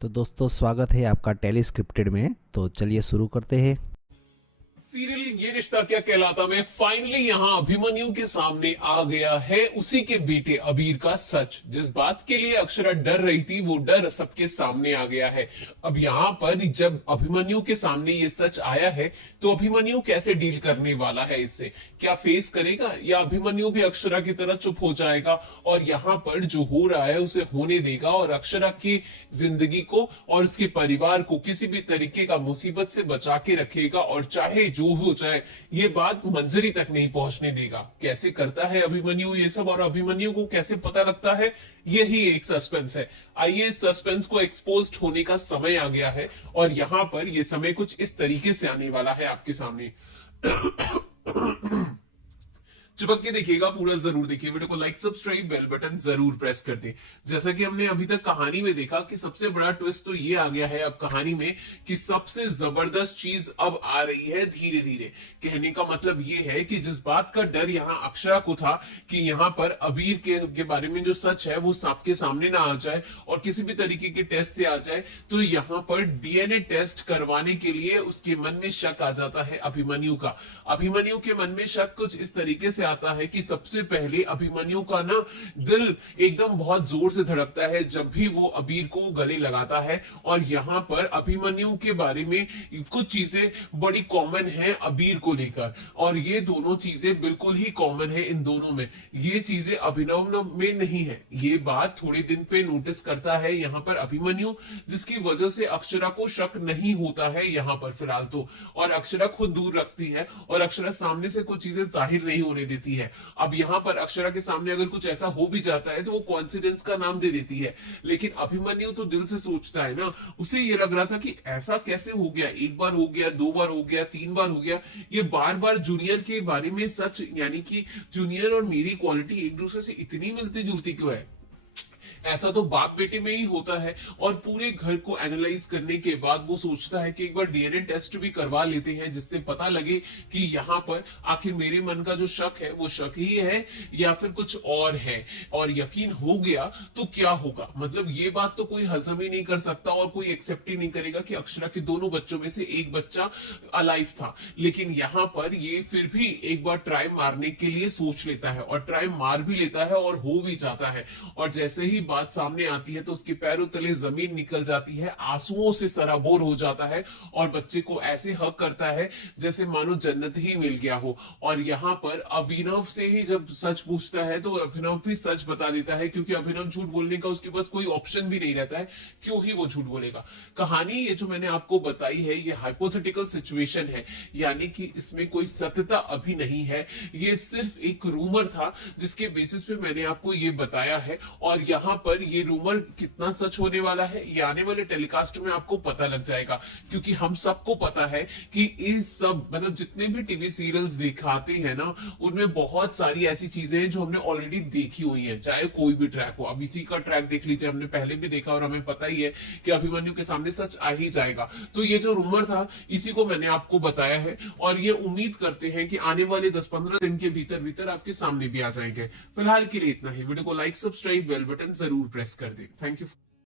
तो दोस्तों स्वागत है आपका टेली स्क्रिप्टेड में। तो चलिए शुरू करते हैं। सीरियल ये रिश्ता क्या कहलाता में फाइनली यहां अभिमन्यु के सामने आ गया है उसी के बेटे अबीर का सच। जिस बात के लिए अक्षरा डर रही थी वो डर सबके सामने आ गया है। अब यहां पर जब अभिमन्यु के सामने ये सच आया है तो अभिमन्यु कैसे डील करने वाला है इससे, क्या फेस करेगा या अभिमन्यु भी अक्षरा की तरह चुप हो जाएगा और यहाँ पर जो हो रहा है उसे होने देगा और अक्षरा की जिंदगी को और उसके परिवार को किसी भी तरीके का मुसीबत से बचा के रखेगा और चाहे जो हो जाए ये बात मंजरी तक नहीं पहुंचने देगा। कैसे करता है अभिमन्यु ये सब और अभिमन्यु को कैसे पता लगता है, यही एक सस्पेंस है। आइए सस्पेंस को एक्सपोज्ड होने का समय आ गया है और यहाँ पर ये समय कुछ इस तरीके से आने वाला है आपके सामने। चिपक के देखिएगा, पूरा जरूर देखिए वीडियो को, लाइक सब्सक्राइब बेल बटन जरूर प्रेस कर दे। जैसा कि हमने अभी तक कहानी में देखा कि सबसे बड़ा ट्विस्ट तो ये आ गया है अब कहानी में कि सबसे जबरदस्त चीज अब आ रही है धीरे धीरे। कहने का मतलब ये है कि जिस बात का डर यहाँ अक्षरा को था कि यहाँ पर अबीर के बारे में जो सच है वो सबके सामने ना आ जाए और किसी भी तरीके के टेस्ट से आ जाए, तो यहाँ पर डीएनए टेस्ट करवाने के लिए उसके मन में शक आ जाता है अभिमन्यु का। अभिमन्यु के मन में शक कुछ इस तरीके से आता है कि सबसे पहले अभिमन्यु का ना दिल एकदम बहुत जोर से धड़कता है जब भी वो अबीर को गले लगाता है। और यहाँ पर अभिमन्यु के बारे में कुछ चीजें बड़ी कॉमन है अबीर को लेकर, और ये दोनों चीजें बिल्कुल ही कॉमन है इन दोनों में। ये चीजें अभिनव में नहीं है। ये बात थोड़े दिन पे नोटिस करता है यहाँ पर अभिमन्यु, जिसकी वजह से अक्षरा को शक नहीं होता है यहाँ पर फिलहाल तो। और अक्षरा खुद दूर रखती है और अक्षरा सामने से कुछ चीजें जाहिर नहीं होने देती है। अब यहाँ पर अक्षरा के सामने अगर कुछ ऐसा हो भी जाता है तो वो कॉन्फिडेंस का नाम दे देती है, लेकिन अभिमन्यु तो दिल से सोचता है ना। उसे ये लग रहा था कि ऐसा कैसे हो गया, एक बार हो गया, दो बार हो गया, तीन बार हो गया, ये बार बार जूनियर के बारे में सच, यानी कि जूनियर और मेरी क्वालिटी एक दूसरे से इतनी मिलती जुलती क्यों है। ऐसा तो बाप बेटे में ही होता है। और पूरे घर को एनालाइज करने के बाद वो सोचता है कि एक बार डीएनए टेस्ट भी करवा लेते हैं जिससे पता लगे कि यहाँ पर आखिर मेरे मन का जो शक है वो शक ही है या फिर कुछ और है। और यकीन हो गया तो क्या होगा, मतलब ये बात तो कोई हजम ही नहीं कर सकता और कोई एक्सेप्ट ही नहीं करेगा कि अक्षरा के दोनों बच्चों में से एक बच्चा अलाइव था। लेकिन यहाँ पर ये फिर भी एक बार ट्राई मारने के लिए सोच लेता है और ट्राई मार भी लेता है और हो भी जाता है। और जैसे ही बात सामने आती है तो उसके पैरों तले जमीन निकल जाती है, आंसुओं से सराबोर हो जाता है और बच्चे को ऐसे हक करता है जैसे मानो जन्नत ही मिल गया हो। और यहाँ पर अभिनव से ही जब सच पूछता है तो अभिनव भी सच बता देता है, क्योंकि अभिनव झूठ बोलने का उसके पास कोई ऑप्शन भी नहीं रहता है। क्यों ही वो झूठ बोलेगा। कहानी ये जो मैंने आपको बताई है ये हाइपोथेटिकल सिचुएशन है, यानी कि इसमें कोई सत्यता अभी नहीं है। ये सिर्फ एक रूमर था जिसके बेसिस पे मैंने आपको ये बताया है। और यहाँ पर ये रूमर कितना सच होने वाला है ये आने वाले टेलीकास्ट में आपको पता लग जाएगा, क्योंकि हम सबको पता है कि इस सब मतलब जितने भी टीवी सीरियल्स दिखाते हैं ना उनमें बहुत सारी ऐसी चीजें हैं जो हमने ऑलरेडी देखी हुई है, चाहे कोई भी ट्रैक हो। अब इसी का ट्रैक देख लीजिए, हमने पहले भी देखा और हमें पता ही है कि अभिमन्यु के सामने सच आ ही जाएगा। तो ये जो रूमर था इसी को मैंने आपको बताया है और ये उम्मीद करते हैं कि आने वाले 10-15 दिन के भीतर भीतर आपके सामने भी आ जाएंगे। फिलहाल के लिए इतना ही। वीडियो को लाइक सब्सक्राइब बेल बटन जरूर प्रेस कर दे। Thank you.